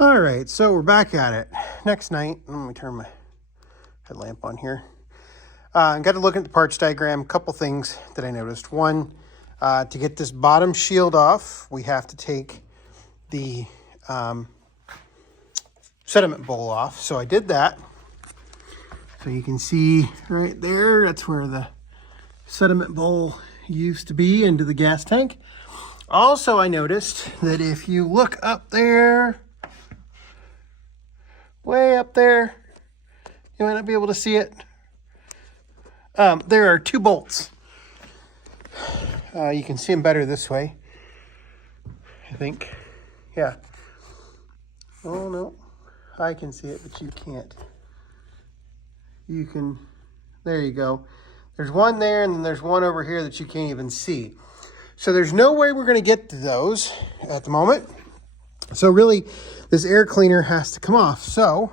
All right, so we're back at it. Next night, let me turn my headlamp on here. Got to look at the parts diagram. A couple things that I noticed. One, to get this bottom shield off, we have to take the sediment bowl off. So I did that. So you can see right there, that's where the sediment bowl used to be into the gas tank. Also, I noticed that if you look up there, way up there, you might not be able to see it. There are two bolts. You can see them better this way, I think. Yeah. Oh, no. I can see it, but you can't. You can, there you go. There's one there, and then there's one over here that you can't even see. So there's no way we're going to get to those at the moment. So really, this air cleaner has to come off. So,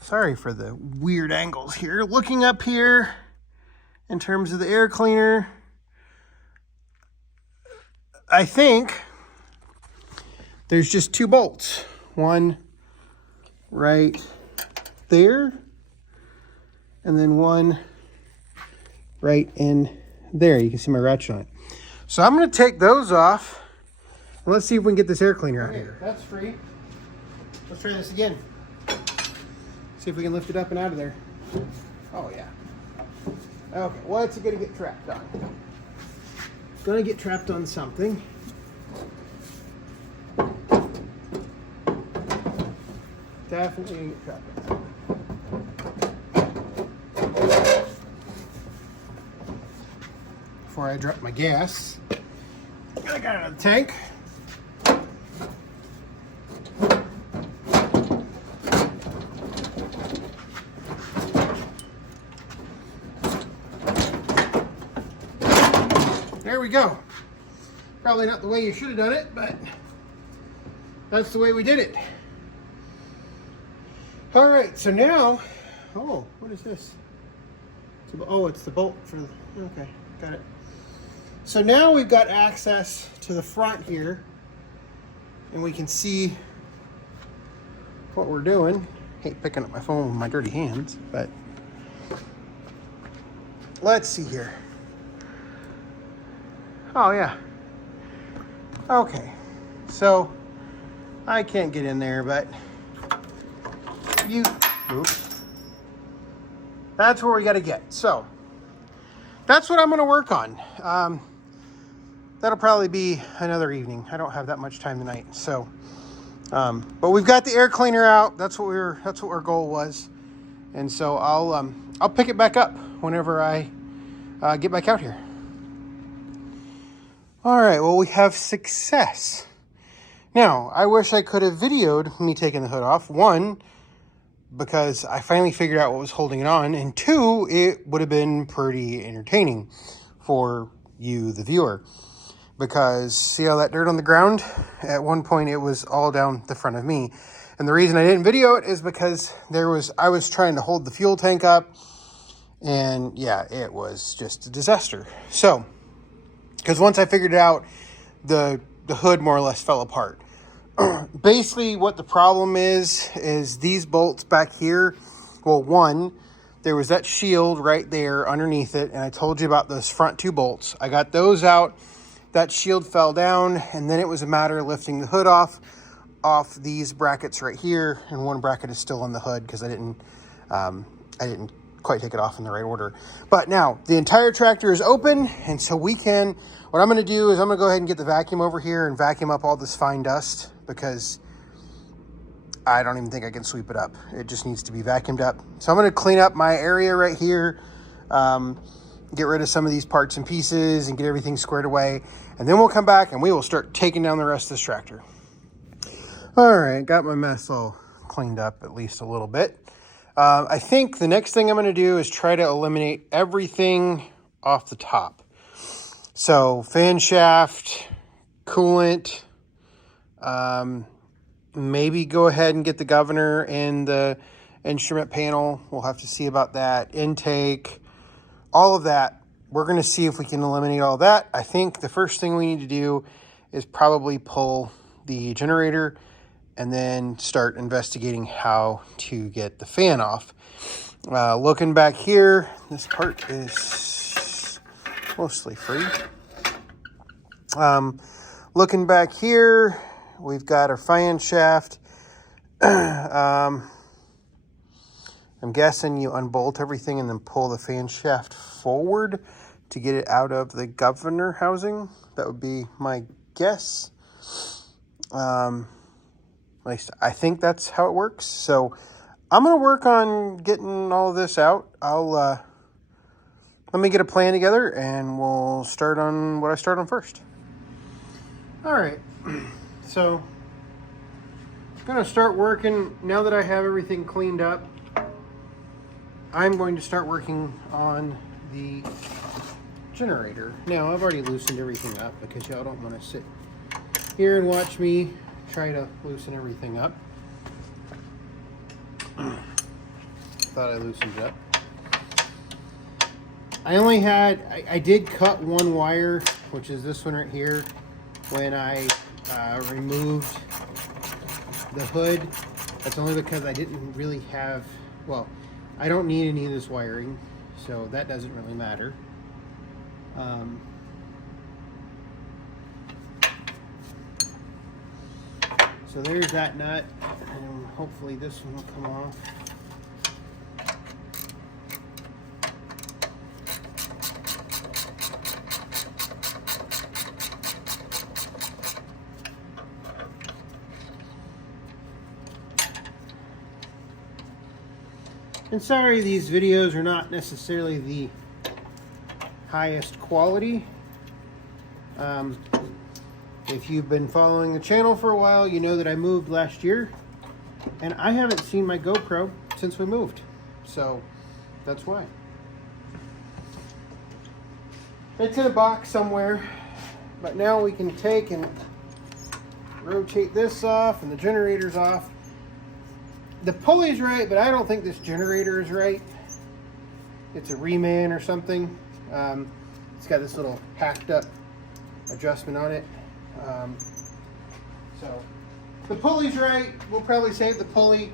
sorry for the weird angles here. Looking up here, in terms of the air cleaner, I think there's just two bolts. One right there, and then one right in there. You can see my ratchet on it. So I'm going to take those off, and let's see if we can get this air cleaner out here. That's free. Let's try this again. See if we can lift it up and out of there. Oh, yeah. Okay, what's it going to get trapped on? It's going to get trapped on something. Definitely going to get trapped on something. Before I drop my gas, I got it out of the tank. There we go. Probably not the way you should have done it, but that's the way we did it. All right, so now, oh, what is this? Oh, it's the bolt for the, okay, got it. So now we've got access to the front here, and we can see what we're doing. Hate picking up my phone with my dirty hands, but let's see here. Oh, yeah. Okay, so I can't get in there, but oops. That's where we got to get. So that's what I'm going to work on. That'll probably be another evening. I don't have that much time tonight. So, but we've got the air cleaner out. That's what our goal was. And so I'll pick it back up whenever I get back out here. All right, well, we have success. Now, I wish I could have videoed me taking the hood off. One, because I finally figured out what was holding it on. And two, it would have been pretty entertaining for you, the viewer. Because see all that dirt on the ground? At one point, it was all down the front of me. And the reason I didn't video it is because I was trying to hold the fuel tank up. And yeah, it was just a disaster. So, because once I figured it out, the hood more or less fell apart. Basically, what the problem is these bolts back here. Well, one, there was that shield right there underneath it, and I told you about those front two bolts. I got those out. That shield fell down, and then it was a matter of lifting the hood off these brackets right here, and one bracket is still on the hood because I didn't quite take it off in the right order. But now the entire tractor is open, and so what I'm going to do is I'm going to go ahead and get the vacuum over here and vacuum up all this fine dust, because I don't even think I can sweep it up. It just needs to be vacuumed up. So I'm going to clean up my area right here, get rid of some of these parts and pieces and get everything squared away. And then we'll come back and we will start taking down the rest of this tractor. All right, got my mess all cleaned up at least a little bit. I think the next thing I'm going to do is try to eliminate everything off the top. So fan shaft, coolant, maybe go ahead and get the governor and the instrument panel. We'll have to see about that. Intake, all of that. We're going to see if we can eliminate all that. I think the first thing we need to do is probably pull the generator and then start investigating how to get the fan off. Looking back here, this part is mostly free. Looking back here, we've got our fan shaft. I'm guessing you unbolt everything and then pull the fan shaft forward to get it out of the governor housing. That would be my guess. At least I think that's how it works. So I'm going to work on getting all of this out. Let me get a plan together and we'll start on what I start on first. All right. So I'm going to start working now that I have everything cleaned up. I'm going to start working on the generator. Now, I've already loosened everything up because y'all don't want to sit here and watch me try to loosen everything up. Thought I loosened it up. I did cut one wire, which is this one right here, when I removed the hood. That's only because I didn't really have, well, I don't need any of this wiring, so that doesn't really matter. So there's that nut, and hopefully this one will come off. And sorry, these videos are not necessarily the highest quality. If you've been following the channel for a while, you know that I moved last year, and I haven't seen my GoPro since we moved. So that's why. It's in a box somewhere, but now we can take and rotate this off and the generator's off. The pulley's right, but I don't think this generator is right. It's a reman or something. It's got this little hacked up adjustment on it. So the pulley's right. We'll probably save the pulley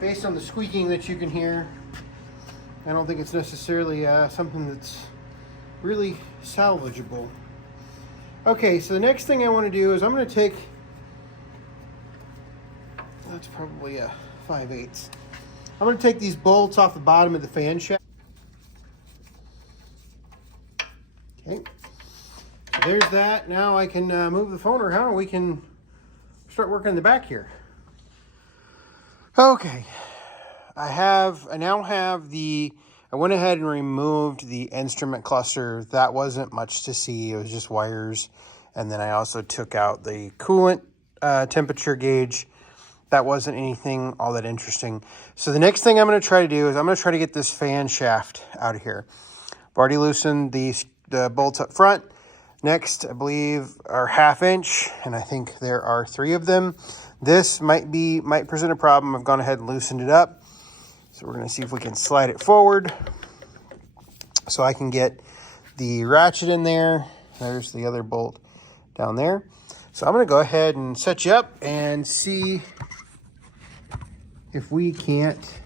based on the squeaking that you can hear. I don't think it's necessarily something that's really salvageable. Okay, so the next thing I want to do is I'm going to take, that's probably a 5/8. I'm going to take these bolts off the bottom of the fan shaft. Okay, so there's that. Now I can move the phone around and we can start working in the back here. Okay, I went ahead and removed the instrument cluster. That wasn't much to see. It was just wires. And then I also took out the coolant temperature gauge. That wasn't anything all that interesting. So the next thing I'm going to try to do is I'm going to try to get this fan shaft out of here. I've already loosened the bolts up front. Next, I believe, are 1/2 inch, and I think there are 3 of them. This might present a problem. I've gone ahead and loosened it up. So we're going to see if we can slide it forward so I can get the ratchet in there. There's the other bolt down there. So I'm going to go ahead and set you up and see if we can't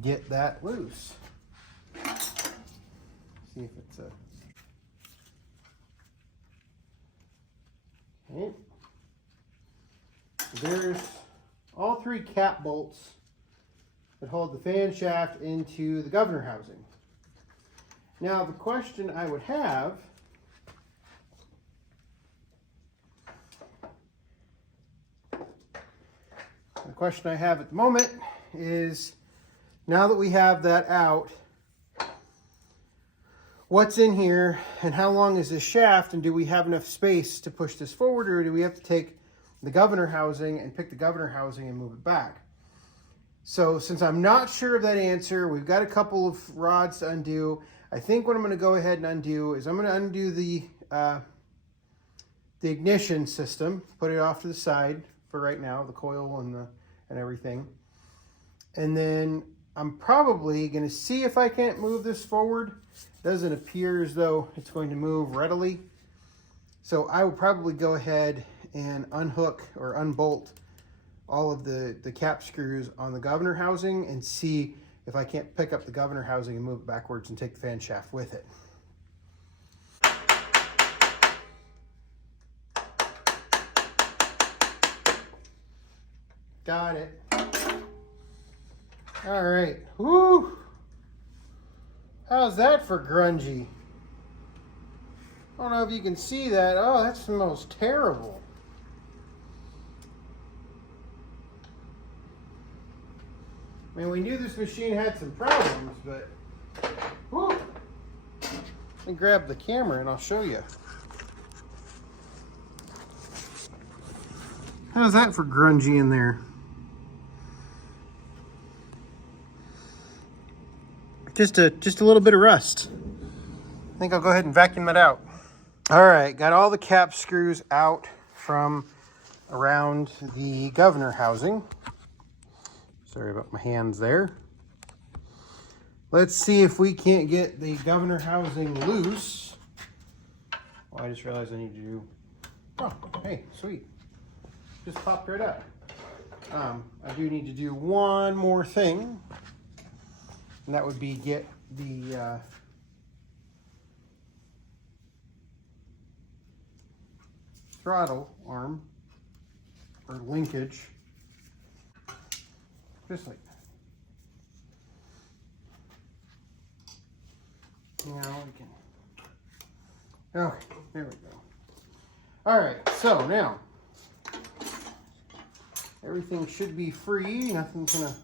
get that loose. See if it's a... Okay. There's all 3 cap bolts that hold the fan shaft into the governor housing. Now the question I would have at the moment is, now that we have that out, what's in here and how long is this shaft, and do we have enough space to push this forward, or do we have to take the governor housing and pick the governor housing and move it back? So since I'm not sure of that answer, we've got a couple of rods to undo. I think what I'm going to go ahead and undo is I'm going to undo the ignition system, put it off to the side for right now, the coil and everything. And then I'm probably going to see if I can't move this forward. Doesn't appear as though it's going to move readily. So I will probably go ahead and unhook or unbolt all of the cap screws on the governor housing and see if I can't pick up the governor housing and move it backwards and take the fan shaft with it. Got it. All right. Woo! How's that for grungy? I don't know if you can see that. Oh, that smells terrible. I mean, we knew this machine had some problems, but whew. Let me grab the camera and I'll show you. How's that for grungy in there? Just a little bit of rust. I think I'll go ahead and vacuum that out. All right, got all the cap screws out from around the governor housing. Sorry about my hands there. Let's see if we can't get the governor housing loose. Oh, I just realized I need to do, oh, hey, sweet. Just popped right up. I do need to do one more thing. And that would be get the throttle arm or linkage, just like that. Now we can, okay, there we go. All right, so now everything should be free. Nothing's gonna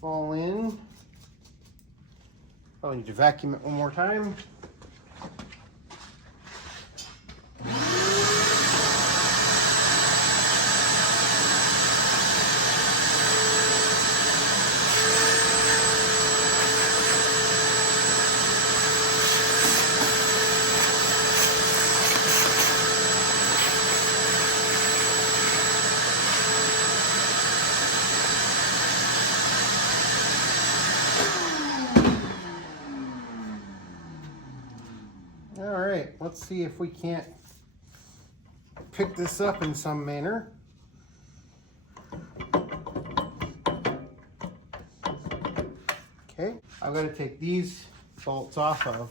fall in. Probably need to vacuum it one more time. Let's see if we can't pick this up in some manner. Okay, I've got to take these bolts off of,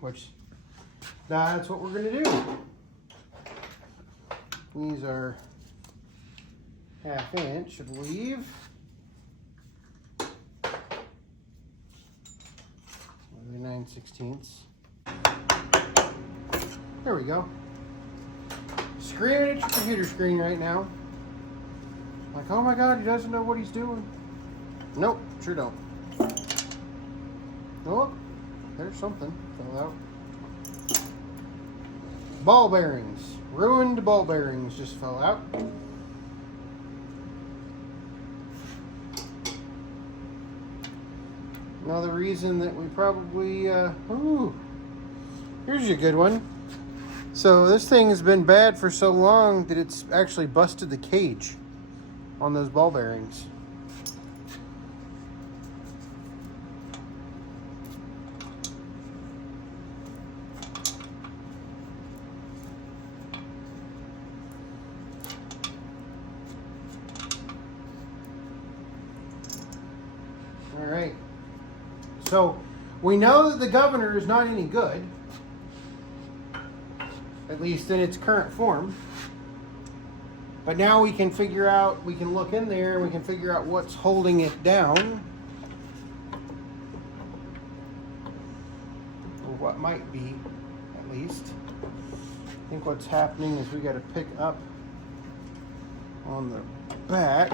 which that's what we're going to do. These are 1/2 inch, I believe. 9/16. There we go. Screaming at your computer screen right now. Like, oh my God, he doesn't know what he's doing. Nope, sure don't. Oh, there's something fell out. Ball bearings. Ruined ball bearings just fell out. Another reason that we probably, here's a good one. So this thing has been bad for so long that it's actually busted the cage on those ball bearings. All right. So we know that the governor is not any good, at least in its current form. But now we can figure out, we can look in there and we can figure out what's holding it down. Or what might be, at least. I think what's happening is we got to pick up on the back.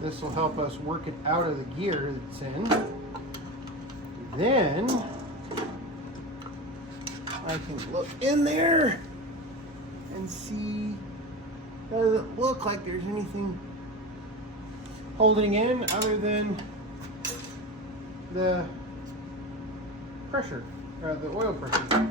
This will help us work it out of the gear that's in. Then I can look in there and see, does it look like there's anything holding in other than the pressure, the oil pressure.